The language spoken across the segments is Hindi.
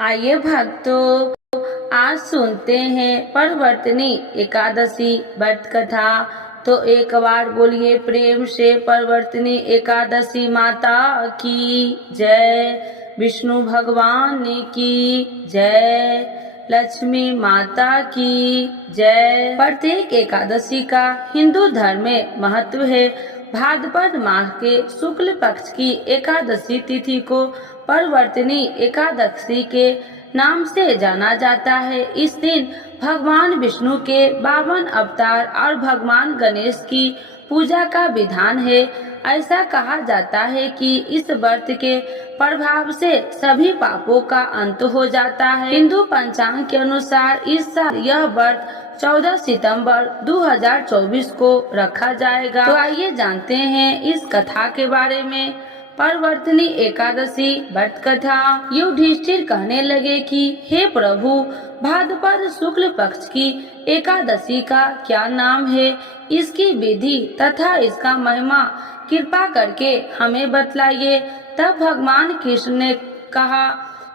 आइए भक्तों, आज सुनते हैं परवर्तनी एकादशी व्रत कथा। तो एक बार बोलिए प्रेम से परवर्तनी एकादशी माता की जय, विष्णु भगवान की जय, लक्ष्मी माता की जय। प्रत्येक एकादशी का हिंदू धर्म में महत्व है। भाद्रपद मास के शुक्ल पक्ष की एकादशी तिथि को परवर्तनी एकादशी के नाम से जाना जाता है। इस दिन भगवान विष्णु के 52 अवतार और भगवान गणेश की पूजा का विधान है। ऐसा कहा जाता है कि इस व्रत के प्रभाव से सभी पापों का अंत हो जाता है। हिंदू पंचांग के अनुसार इस साल यह व्रत 14 सितंबर 2024 को रखा जाएगा। तो आइए जानते हैं इस कथा के बारे में। परवर्तनी एकादशी व्रत कथा। युधिष्ठिर कहने लगे कि हे प्रभु, भाद्रपद शुक्ल पक्ष की एकादशी का क्या नाम है, इसकी विधि तथा इसका महिमा कृपा करके हमें बतलाइए। तब भगवान कृष्ण ने कहा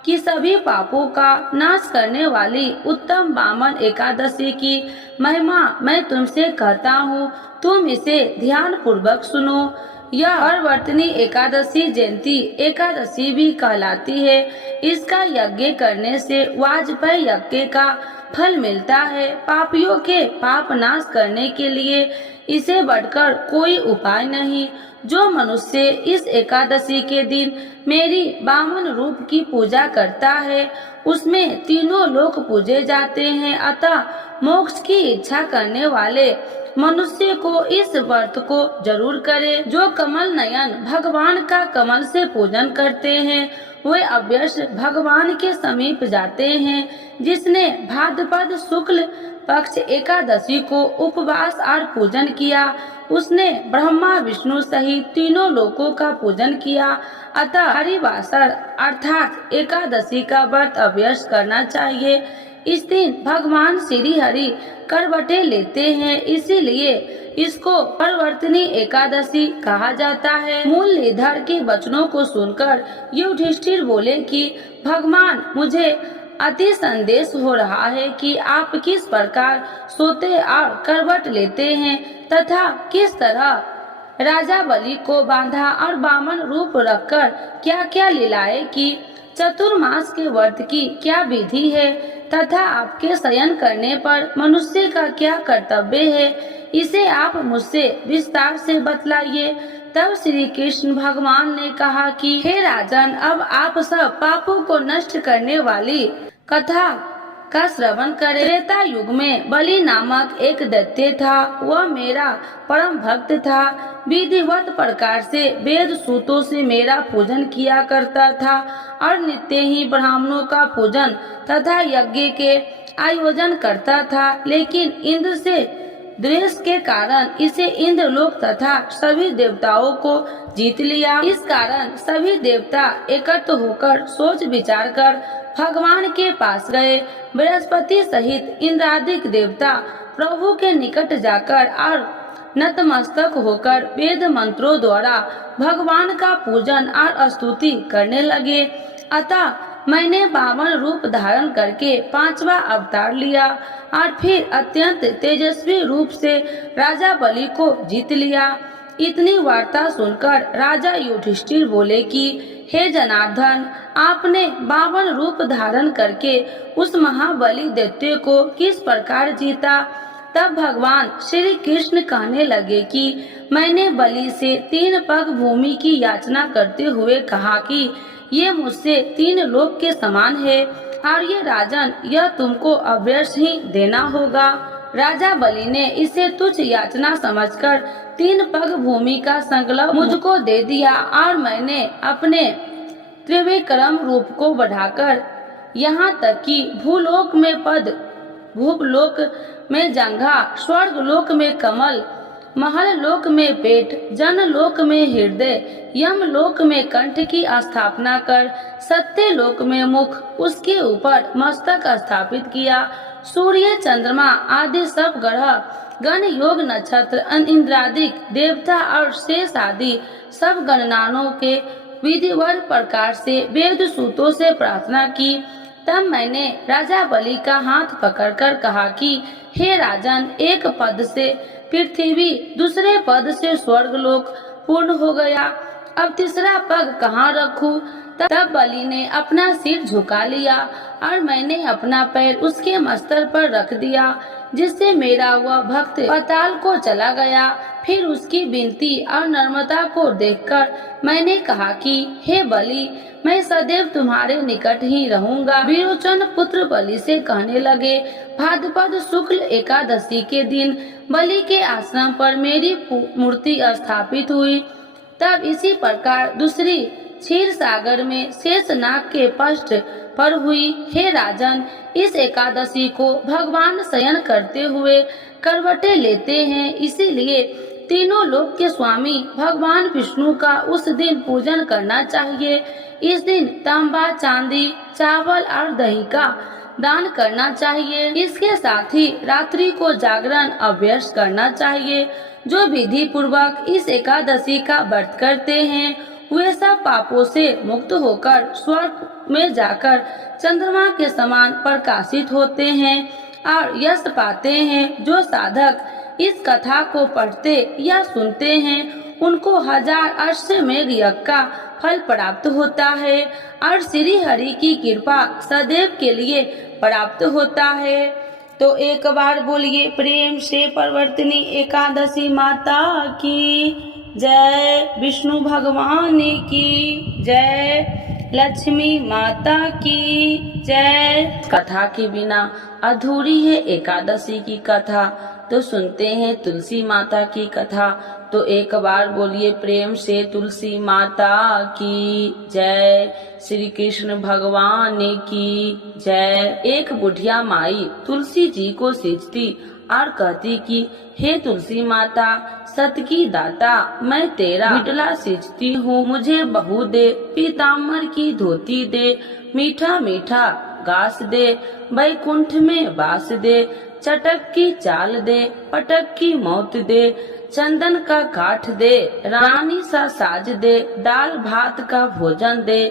कि सभी पापों का नाश करने वाली उत्तम वामन एकादशी की महिमा मैं तुमसे कहता हूँ, तुम इसे ध्यान पूर्वक सुनो। यह परवर्तनी एकादशी जयंती एकादशी भी कहलाती है। इसका यज्ञ करने से वाजपेयी यज्ञ का फल मिलता है। पापियों के पाप नाश करने के लिए इसे बढ़कर कोई उपाय नहीं। जो मनुष्य इस एकादशी के दिन मेरी वामन रूप की पूजा करता है, उसमें तीनों लोक पूजे जाते हैं। अतः मोक्ष की इच्छा करने वाले मनुष्य को इस व्रत को जरूर करे। जो कमल नयन भगवान का कमल से पूजन करते हैं, वे अवश्य भगवान के समीप जाते हैं। जिसने भाद्रपद शुक्ल पक्ष एकादशी को उपवास और पूजन किया, उसने ब्रह्मा विष्णु सहित तीनों लोकों का पूजन किया। अतः हरिवासर अर्थात एकादशी का व्रत अवश्य करना चाहिए। इस दिन भगवान श्री हरि करवटें लेते हैं, इसीलिए इसको परवर्तनी एकादशी कहा जाता है। मुरलीधर के वचनों को सुनकर युधिष्ठिर बोले कि भगवान, मुझे अति संदेश हो रहा है कि आप किस प्रकार सोते और करवट लेते हैं तथा किस तरह राजा बलि को बांधा और वामन रूप रखकर क्या क्या लीलाएं की। चतुर्मास के व्रत की क्या विधि है तथा आपके शयन करने पर मनुष्य का क्या कर्तव्य है, इसे आप मुझसे विस्तार से बतलाइए। तब श्री कृष्ण भगवान ने कहा कि हे राजन, अब आप सब पापों को नष्ट करने वाली कथा का श्रवण करें। त्रेता युग में बलि नामक एक दैत्य था। वह मेरा परम भक्त था। विधिवत प्रकार से वेद सूतों से मेरा पूजन किया करता था और नित्य ही ब्राह्मणों का पूजन तथा यज्ञ के आयोजन करता था। लेकिन इंद्र से द्वेष के कारण इसे इंद्रलोक तथा सभी देवताओं को जीत लिया। इस कारण सभी देवता एकत्र होकर सोच विचार कर भगवान के पास गए। बृहस्पति सहित इंद्रादिक देवता प्रभु के निकट जाकर और नतमस्तक होकर वेद मंत्रों द्वारा भगवान का पूजन और स्तुति करने लगे। अतः मैंने वामन रूप धारण करके 5वां अवतार लिया और फिर अत्यंत तेजस्वी रूप से राजा बलि को जीत लिया। इतनी वार्ता सुनकर राजा युधिष्ठिर बोले कि हे जनार्दन, आपने 52 रूप धारण करके उस महाबली दैत्य को किस प्रकार जीता। तब भगवान श्री कृष्ण कहने लगे कि मैंने बलि से 3 पग भूमि की याचना करते हुए कहा कि ये मुझसे 3 लोक के समान है और ये राजन, यह तुमको अवश्य ही देना होगा। राजा बलि ने इसे तुच्छ याचना समझकर 3 पग भूमि का संकल्प मुझको दे दिया और मैंने अपने त्रिविक्रम रूप को बढ़ाकर यहाँ तक कि भूलोक में पद, भूलोक में जंघा, स्वर्ग लोक में कमल, महल लोक में पेट, जन लोक में हृदय, यम लोक में कंठ की स्थापना कर सत्य लोक में मुख, उसके ऊपर मस्तक स्थापित किया। सूर्य, चंद्रमा आदि सब ग्रह, गण, योग, नक्षत्र, इंद्रादिक देवता और शेष आदि सब गणनाओं के विधिवत प्रकार से वेद सूतों से प्रार्थना की। तब मैंने राजा बलि का हाथ पकड़कर कहा कि हे राजन, एक पद से पृथ्वी, दूसरे पद से स्वर्गलोक पूर्ण हो गया, अब तीसरा पग कहाँ रखूं? तब बलि ने अपना सिर झुका लिया और मैंने अपना पैर उसके मस्तक पर रख दिया, जिससे मेरा वह भक्त पाताल को चला गया। फिर उसकी विनती और नम्रता को देखकर मैंने कहा कि हे बलि, मैं सदैव तुम्हारे निकट ही रहूंगा। विरोचन पुत्र बलि से कहने लगे, भाद्रपद शुक्ल एकादशी के दिन बलि के आश्रम पर मेरी मूर्ति स्थापित हुई। तब इसी प्रकार दूसरी क्षीर सागर में शेषनाग के पृष्ठ पर हुई। हे राजन, इस एकादशी को भगवान शयन करते हुए करवटे लेते हैं, इसीलिए तीनों लोक के स्वामी भगवान विष्णु का उस दिन पूजन करना चाहिए। इस दिन तांबा, चांदी, चावल और दही का दान करना चाहिए। इसके साथ ही रात्रि को जागरण अभ्यास करना चाहिए। जो विधि पूर्वक इस एकादशी का व्रत करते हैं वे सब पापों से मुक्त होकर स्वर्ग में जाकर चंद्रमा के समान प्रकाशित होते हैं और यश पाते हैं। जो साधक इस कथा को पढ़ते या सुनते हैं उनको 1000 अश्वमेध यज्ञ का फल प्राप्त होता है और श्री हरि की कृपा सदैव के लिए प्राप्त होता है। तो एक बार बोलिए प्रेम से परवर्तिनी एकादशी माता की जय, विष्णु भगवान की जय, लक्ष्मी माता की जय। कथा के बिना अधूरी है एकादशी की कथा, तो सुनते हैं तुलसी माता की कथा। तो एक बार बोलिए प्रेम से तुलसी माता की जय, श्री कृष्ण भगवान की जय। एक बुढ़िया माई तुलसी जी को सींचती और कहती कि हे तुलसी माता, सत की दाता, मैं तेरा बिटला सींचती हूँ, मुझे बहू दे, पीताम्बर की धोती दे, मीठा मीठा घास दे, बैकुंठ में वास दे, चटक की चाल दे, पटक की मौत दे, चंदन का काठ दे, रानी सा साज दे, दाल भात का भोजन दे,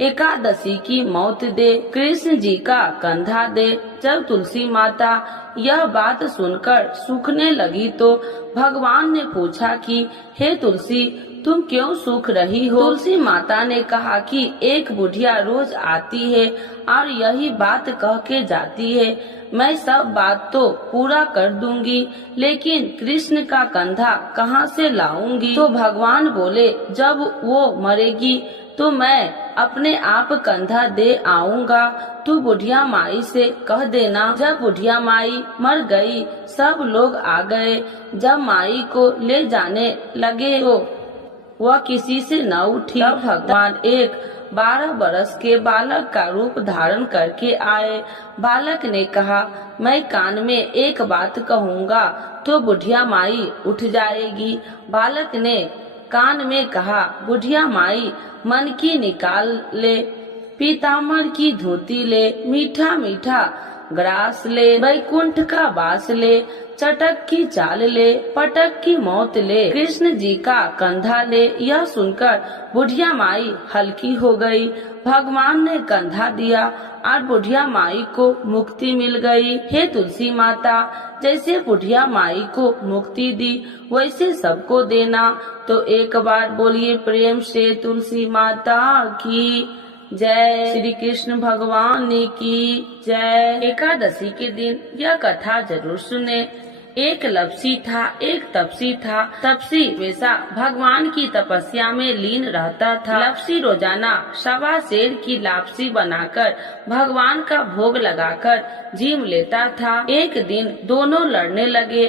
एकादशी की मौत दे, कृष्ण जी का कंधा दे। जब तुलसी माता यह बात सुनकर सूखने लगी तो भगवान ने पूछा कि हे तुलसी, तुम क्यों सूख रही हो? तुलसी माता ने कहा कि एक बुढ़िया रोज आती है और यही बात कह के जाती है, मैं सब बात तो पूरा कर दूंगी, लेकिन कृष्ण का कंधा कहाँ से लाऊंगी? तो भगवान बोले, जब वो मरेगी तो मैं अपने आप कंधा दे आऊंगा, तू बुढ़िया माई से कह देना। जब बुढ़िया माई मर गई सब लोग आ गए। जब माई को ले जाने लगे तो वह किसी से न उठी। तब भगवान एक 12 बरस के बालक का रूप धारण करके आए। बालक ने कहा, मैं कान में एक बात कहूँगा तो बुढ़िया माई उठ जाएगी। बालक ने कान में कहा, बुढ़िया माई मन की निकाल ले, पीताम्बर की धोती ले, मीठा मीठा ग्रास ले, बैकुंठ का वास ले, चटक की चाल ले, पटक की मौत ले, कृष्ण जी का कंधा ले। यह सुनकर बुढ़िया माई हल्की हो गई। भगवान ने कंधा दिया और बुढ़िया माई को मुक्ति मिल गई। हे तुलसी माता, जैसे बुढ़िया माई को मुक्ति दी वैसे सबको देना। तो एक बार बोलिए प्रेम से तुलसी माता की जय, श्री कृष्ण भगवान की जय। एकादशी के दिन यह कथा जरूर सुने। एक लपसी था, एक तपसी था। तपसी हमेशा भगवान की तपस्या में लीन रहता था। लपसी रोजाना 1.25 सेर की लापसी बनाकर भगवान का भोग लगाकर जीम लेता था। एक दिन दोनों लड़ने लगे।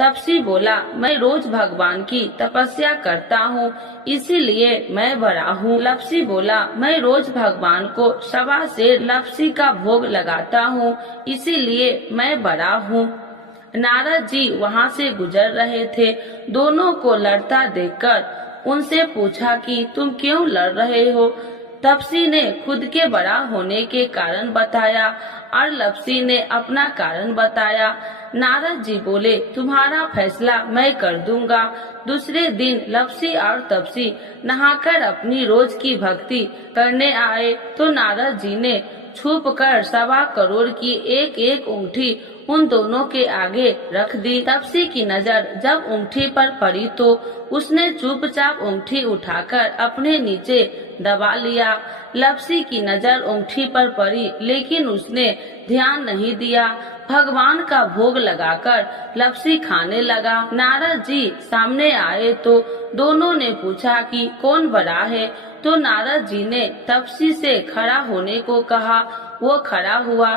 तपसी बोला, मैं रोज भगवान की तपस्या करता हूँ, इसीलिए मैं बड़ा हूँ। लपसी बोला, मैं रोज भगवान को 1.25 सेर लपसी का भोग लगाता हूँ, इसीलिए मैं बड़ा हूँ। नारद जी वहाँ से गुजर रहे थे। दोनों को लड़ता देखकर उनसे पूछा कि तुम क्यों लड़ रहे हो? तपसी ने खुद के बड़ा होने के कारण बताया और लपसी ने अपना कारण बताया। नारद जी बोले, तुम्हारा फैसला मैं कर दूंगा। दूसरे दिन लपसी और तपसी नहाकर अपनी रोज की भक्ति करने आए तो नारद जी ने छुप कर 1.25 करोड़ की एक एक अंगूठी उन दोनों के आगे रख दी। तपसी की नजर जब अंगूठी पर पड़ी तो उसने चुपचाप अंगूठी उठाकर अपने नीचे दबा लिया। लपसी की नजर अंगूठी पर पड़ी लेकिन उसने ध्यान नहीं दिया। भगवान का भोग लगाकर लपसी खाने लगा। नारद जी सामने आए तो दोनों ने पूछा कि कौन बड़ा है, तो नारद जी ने तपसी से खड़ा होने को कहा। वो खड़ा हुआ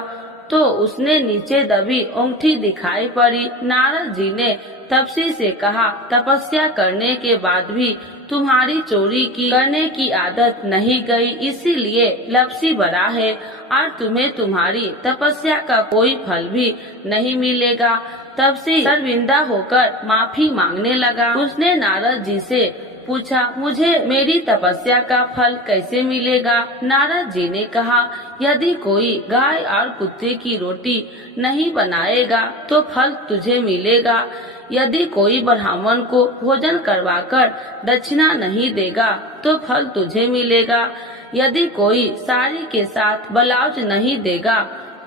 तो उसने नीचे दबी अंगूठी दिखाई पड़ी। नारद जी ने तपसी से कहा, तपस्या करने के बाद भी तुम्हारी चोरी करने की आदत नहीं गई, इसीलिए लपसी बड़ा है और तुम्हें तुम्हारी तपस्या का कोई फल भी नहीं मिलेगा। तपसी शर्मिंदा होकर माफी मांगने लगा। उसने नारद जी से पूछा, मुझे मेरी तपस्या का फल कैसे मिलेगा? नारद जी ने कहा, यदि कोई गाय और कुत्ते की रोटी नहीं बनाएगा तो फल तुझे मिलेगा। यदि कोई ब्राह्मण को भोजन करवाकर दक्षिणा नहीं देगा तो फल तुझे मिलेगा। यदि कोई साड़ी के साथ ब्लाउज नहीं देगा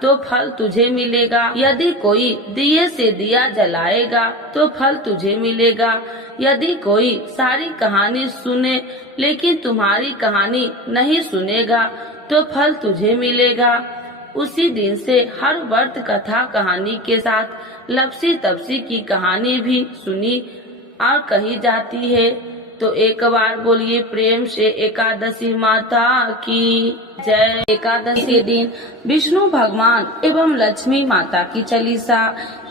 तो फल तुझे मिलेगा। यदि कोई दिए से दिया जलाएगा तो फल तुझे मिलेगा। यदि कोई सारी कहानी सुने लेकिन तुम्हारी कहानी नहीं सुनेगा तो फल तुझे मिलेगा। उसी दिन से हर व्रत कथा कहानी के साथ लपसी तपसी की कहानी भी सुनी और कही जाती है। तो एक बार बोलिए प्रेम से एकादशी माता की जय। एकादशी दिन विष्णु भगवान एवं लक्ष्मी माता की चालीसा।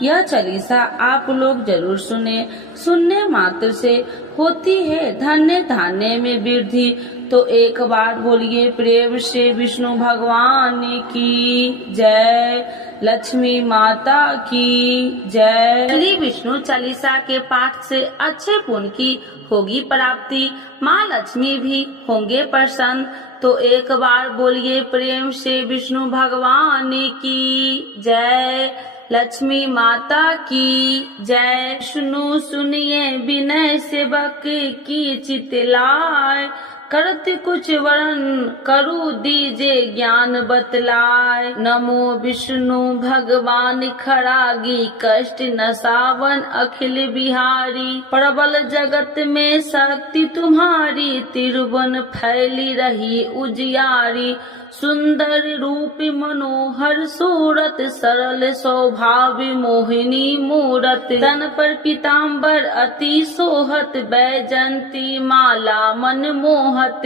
यह चालीसा आप लोग जरूर सुने। सुनने मात्र से होती है धन्य धान्य में वृद्धि। तो एक बार बोलिए प्रेम से विष्णु भगवान की जय, लक्ष्मी माता की जय। श्री विष्णु चालीसा के पाठ से अच्छे पुण्य की होगी प्राप्ति, माँ लक्ष्मी भी होंगे प्रसन्न। तो एक बार बोलिए प्रेम से विष्णु भगवान की जय, लक्ष्मी माता की जय। सुनो सुनिए विनय सेवक की चितलाय, करत कुछ वरण करु दीजे ज्ञान बतलाय। नमो विष्णु भगवान खरागी, कष्ट नसावन अखिल बिहारी। प्रबल जगत में शक्ति तुम्हारी, तिरुवन फैली रही उजियारी। सुंदर रूप मनोहर सूरत, सरल स्वभाव मोहिनी मूरत। तन पर पीताम्बर अति सोहत, बैजंती माला मन मोहत।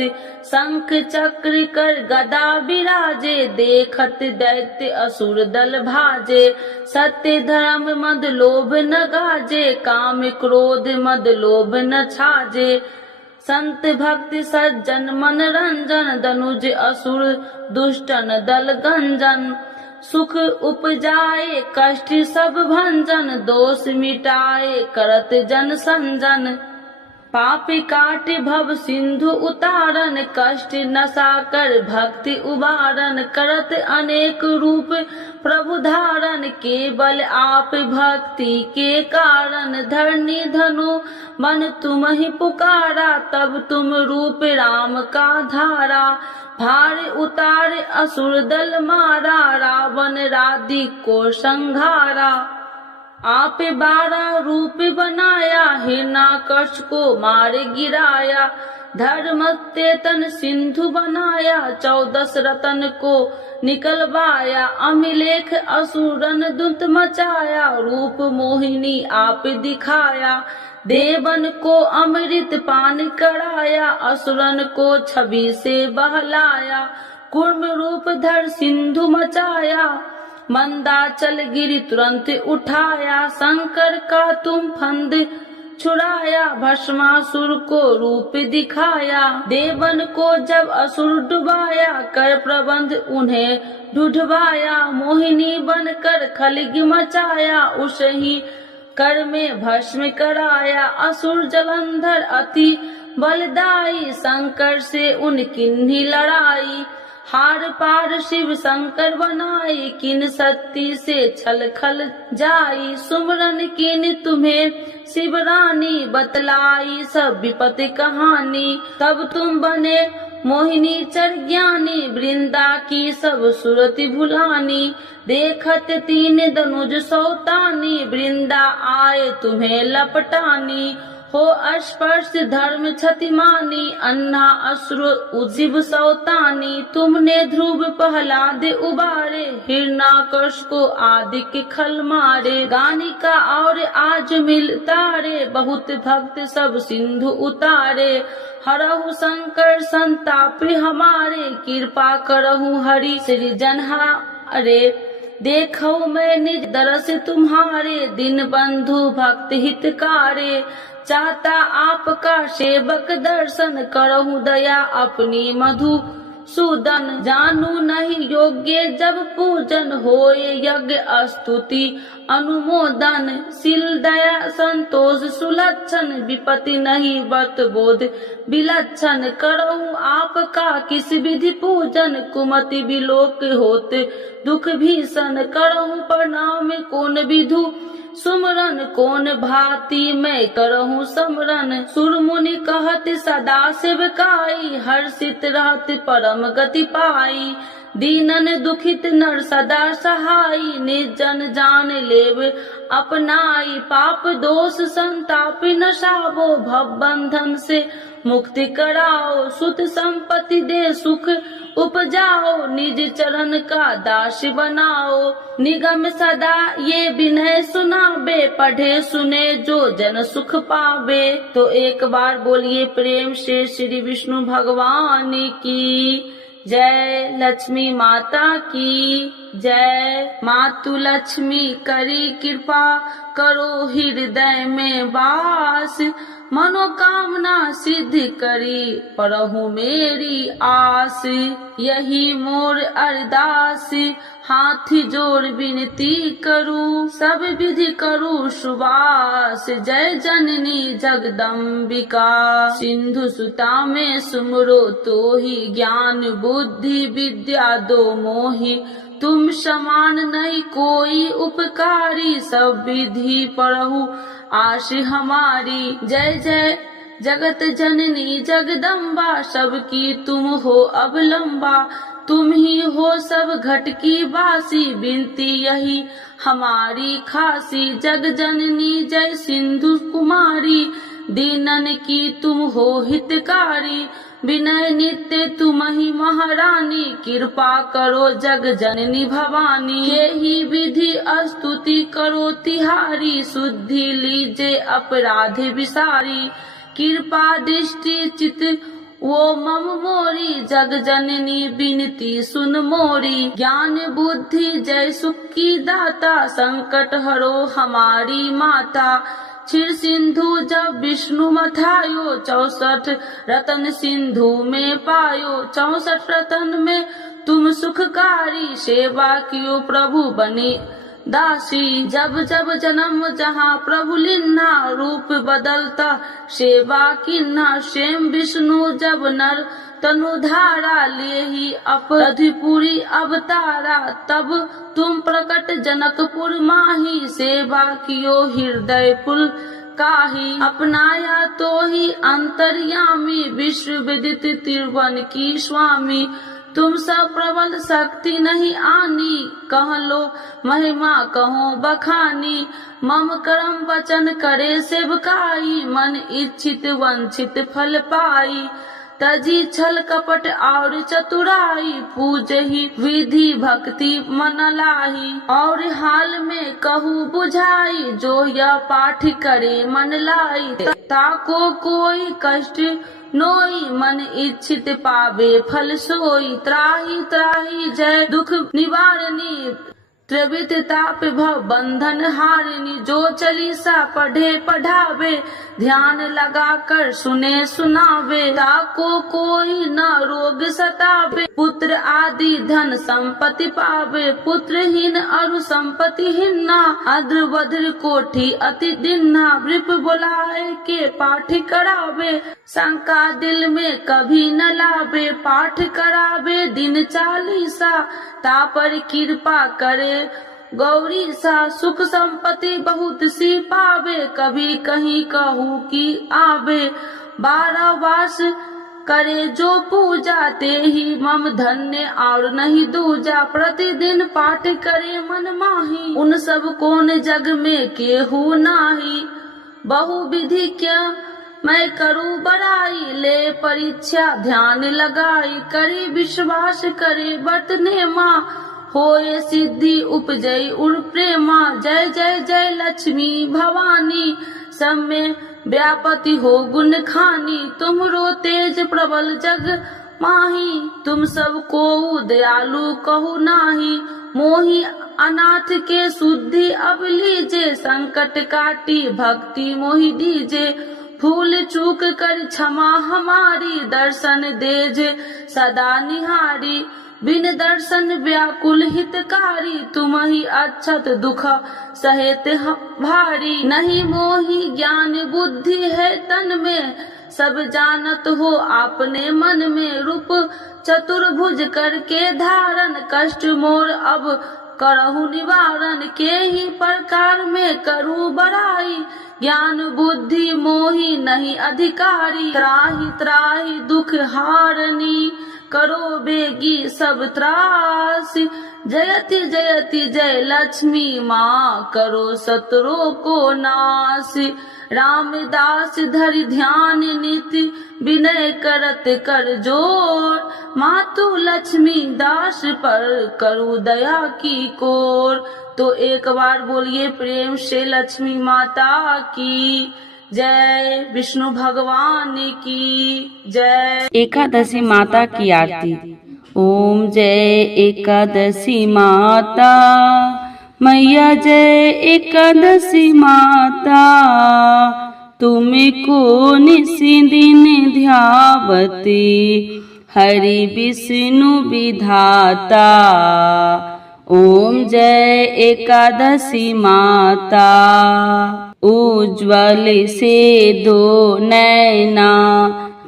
शंख चक्र कर गदा विराजे, देखत दैत्य असुर दल भाजे। सत्य धर्म मद लोभ न गाजे, काम क्रोध मद लोभ न छाजे। संत भक्त सज्जन मन रंजन, दनुज असुर दुष्टन दल गंजन। सुख उपजाए कष्ट सब भंजन, दोष मिटाए करत जन संजन। पाप काट भव सिंधु उतारन, कष्ट नसा कर भक्ति उबारन। करत अनेक रूप प्रभु धारण, केवल आप भक्ति के कारण। धरनी धनु मन तुम ही पुकारा, तब तुम रूप राम का धारा। भार उतार असुर दल मारा, रावण राधि को संघारा। आप 12 रूप बनाया, हिरण्याकश को मार गिराया। धर्म तेतन सिंधु बनाया, 14 रतन को निकलवाया। अमिलेख असुरन दुत मचाया, रूप मोहिनी आप दिखाया। देवन को अमृत पान कराया, असुरन को छवि से बहलाया। कूर्म रूप धर सिंधु मचाया, मंदाचल गिरि तुरंत उठाया। शंकर का तुम फंद छुड़ाया, भस्मासुर को रूप दिखाया। देवन को जब असुर डुबाया, कर प्रबंध उन्हें ढूढ़वाया। मोहिनी बनकर खलगी मचाया, उसे ही कर में भस्म कराया। असुर जलंधर अति बलदाई, शंकर से उनकी लड़ाई। हार पार शिव शंकर बनाई, किन शक्ति से छल खल जाई। सुमरन किन तुम्हें शिव रानी, बतलाई सब विपत्ति कहानी। तब तुम बने मोहिनी चर ज्ञानी वृंदा की सब सुरति भुलानी। देखत तीन धनुज सौतानी वृंदा आए तुम्हें लपटानी। हो स्पर्श धर्म क्षतिमानी अन्ना असुर उजिब सौतानी। तुमने ध्रुव प्रहलाद उबारे हिरणाकश को आदि के खल मारे। गानिका और आज मिल तारे बहुत भक्त सब सिंधु उतारे। हरहु शंकर संताप हमारे कृपा करहु हरि श्री जनहारे। देखो मैं निज दरस तुम्हारे दिन बंधु भक्त हितकारे। चाहता आपका सेवक दर्शन करहु दया अपनी मधु सूदन। जानू नहीं योग्य जब पूजन होए यज्ञ स्तुति अनुमोदन। शील दया संतोष सुलक्षण विपत्ति नहीं व्रत बोध विलक्षण। करहु आपका किस विधि पूजन कुमति विलोक होते दुख भीषण। करहु प्रणाम कौन विधु सुमरन कौन भांति मैं करहु समरन। सुर मुनि कहत सदा सेवकाई हर्षित रहत परम गति पाई। दीनन दुखित नर सदा सहाई निर्जन जान लेव अपनाई। पाप दोष संताप नसावो भव बंधन से मुक्ति कराओ। सुत संपत्ति दे सुख उपजाओ निज चरण का दास बनाओ। निगम सदा ये विनय सुनाबे पढ़े सुने जो जन सुख पावे। तो एक बार बोलिए प्रेम से श्री विष्णु भगवान की जय। लक्ष्मी माता की जय। मातु लक्ष्मी करी कृपा करो हृदय में वास। मनोकामना सिद्ध करी परहु मेरी आस। यही मोर अरदास हाथी जोड़ विनती करूं सब विधि करूं सुबास। जय जननी जगदम्बिका सिंधु सुता में सुमरो तो ही ज्ञान बुद्धि विद्या दो मोहि। तुम समान नहीं कोई उपकारी सब विधि पढ़हु आश हमारी। जय जय जगत जननी जगदम्बा सबकी तुम हो अवलंबा। तुम ही हो सब घट की बासी विनती यही हमारी खासी। जग जननी जय सिंधु कुमारी दीनन की तुम हो हितकारी। विनय नित्य तुम ही महारानी कृपा करो जग जननी भवानी। यही विधि स्तुति करो तिहारी शुद्धि लीजे अपराध विसारी। कृपा दृष्टि चित वो मम मोरी जग जननी बिनती सुन मोरी। ज्ञान बुद्धि जय सुख की दाता संकट हरो हमारी माता। क्षीर सिंधु जब विष्णु मथायो 64 रतन सिंधु में पायो। 64 रतन में तुम सुखकारी सेवा कियो प्रभु बने दासी। जब जब जन्म जहाँ प्रभु लिन्ना रूप बदलता सेवा किन्ना। स्वयं विष्णु जब नर तनुधारा ले ही अपराधिपुरी अवतारा। तब तुम प्रकट जनकपुर माही सेवा कियो हृदय पुल काही। अपनाया तो ही अंतर्यामी विश्व विदित त्रिभुवन की स्वामी। तुम सब प्रबल शक्ति नहीं आनी कह लो महिमा कहो बखानी। मम कर्म वचन करे सेवकाई मन इच्छित वंचित फल पाई। तजी छल कपट और चतुराई पूज ही विधि भक्ति मन लाही। और हाल में कहू बुझाई जो यह पाठ करे मन लाई। ताको कोई कष्ट नोई मन इच्छित पावे फल सोई। त्राही त्राही जय दुख निवारणी त्रिविध ताप भव बंधन हारिणी। जो चालीसा पढ़े पढ़ावे ध्यान लगा कर सुने सुनावे। ताको कोई न रोग सतावे पुत्र आदि धन संपत्ति पावे। पुत्रहीन अरु संपत्तिहीना अद्र वज्र कोठी अति दिन्ना। वृप बुलाए के पाठ करावे शंका दिल में कभी न लावे। पाठ करावे दिन चालीसा तापर कृपा करे गौरी सा। सुख संपत्ति बहुत सी पावे कभी कहीं कहू की आवे। 12 वर्ष करे जो पूजा ते ही मम धन्य और नहीं दूजा। प्रतिदिन पाठ करे मन माही उन सब कौन जग में केहू नाही। बहु विधि क्या मैं करूँ बड़ाई ले परीक्षा ध्यान लगाई। करी विश्वास करे बरतने माँ होए सिद्धि उपजई उर प्रेमा। जय जय जय लक्ष्मी भवानी सब में व्यापति हो गुण खानी। तुमरो तेज प्रबल जग माही तुम सब को दयालु कहु नाही। मोहि अनाथ के शुद्धि अब लीजे संकट काटी भक्ति मोहि दीजे। भूल चूक कर क्षमा हमारी दर्शन देजे सदा निहारी। बिन दर्शन व्याकुल हितकारी तुम ही अक्षत दुख सहेत भारी। नहीं मोहि ज्ञान बुद्धि है तन में सब जानत हो आपने मन में। रूप चतुर्भुज करके धारण कष्ट मोर अब करहु निवारण। के ही प्रकार में करूँ बड़ाई ज्ञान बुद्धि मोहि नहीं अधिकारी। त्राहि त्राहि दुख हारनी करो बेगी सब त्रासी। जयति जयति जय लक्ष्मी माँ करो शत्रु को नासी। रामदास धरि ध्यान नीति विनय करत कर जोर। मातु लक्ष्मी दास पर करू दया की कोर। तो एक बार बोलिए प्रेम से लक्ष्मी माता की जय, विष्णु भगवान की जय। एकादशी माता की आरती। ओम जय एकादशी माता मैया जय एकादशी माता। तुमको निशि दिन ध्यावती हरि विष्णु विधाता। ओम जय एकादशी माता। उज्ज्वल से दो नैना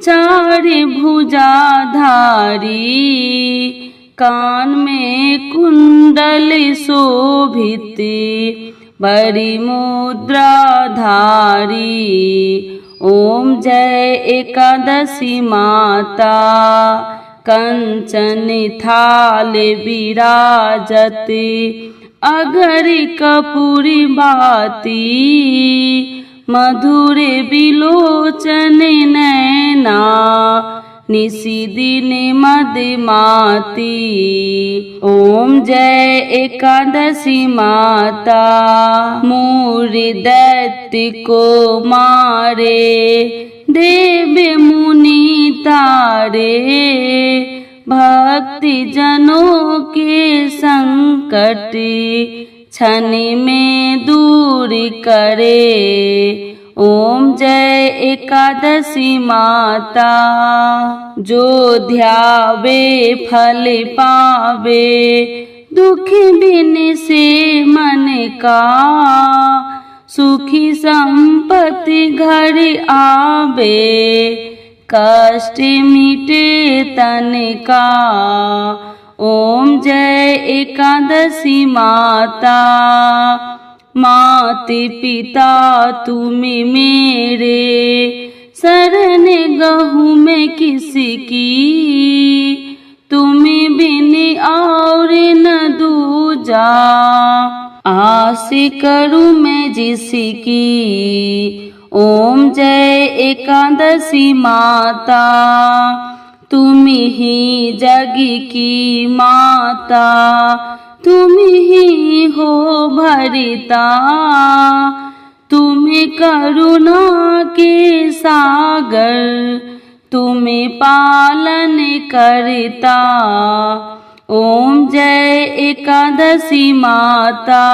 चार भुजाधारी। कान में कुंडल शोभित बड़ी मुद्रा धारी। ओम जय एकादशी माता। कंचन थाल विराजत अगर कपूरी बाती। मधुर बिलोचन नैना निशि दिन मदमाती। ओम जय एकादशी माता। मूर दैत्य को मारे देव मुनि तारे। भक्ति जनों के संकट क्षण में दूर करे। ओम जय एकादशी माता। जो ध्यावे फल पावे दुख बिन से मन का। सुखी संपत्ति घर आवे कष्ट मिटे तन का। ओम जय एकादशी माता। मात पिता तुम मेरे शरण गहूँ मैं किसकी। तुम बिन और न दूजा आस करूँ मैं जिसकी। ओम जय एकादशी माता। तुम ही जग की माता तुम ही हो भरिता। तुम करुणा के सागर तुम पालन करता। ओम जय एकादशी माता।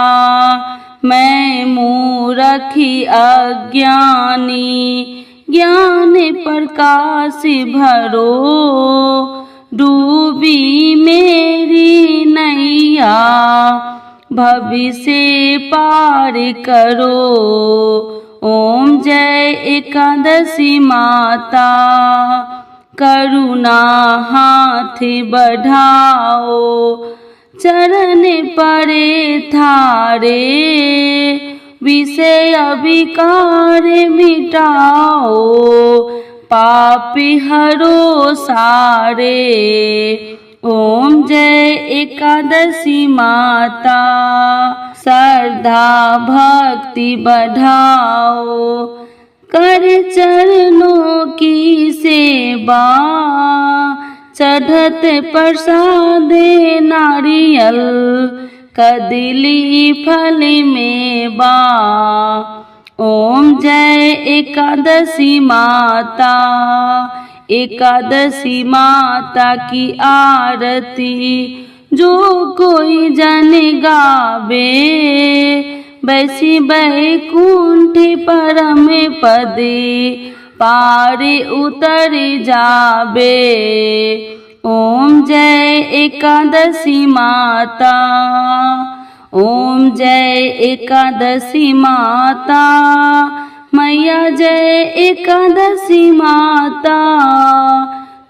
मैं मूरखी अज्ञानी ज्ञान प्रकाश भरो। डूबी मेरी नैया भविष्य पार करो। ओम जय एकादशी माता। करुणा हाथ बढ़ाओ चरण परे थारे। विषय अभिकार मिटाओ पापी हरो सारे। ओम जय एकादशी माता। श्रद्धा भक्ति बढ़ाओ, कर चरणों की सेवा। चढ़त प्रसाद नारियल, कदली फल मेवा। ओम जय एकादशी माता। एकादशी माता की आरती जो कोई जन गावे, बैसी बैकुंठ परम पदे पारे उतर जाबे। ओम जय एकादशी माता। ओम जय एकादशी माता। मैया जय एकादशी माता।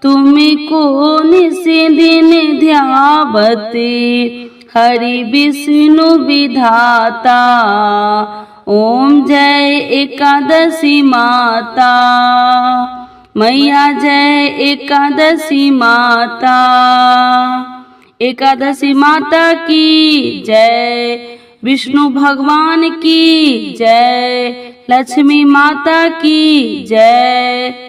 तुमको निस दिन ध्यावते, हरि विष्णु विधाता। ओम जय एकादशी माता। मैया जय एकादशी माता। एकादशी माता की जय। विष्णु भगवान की जय। लक्ष्मी माता की जय।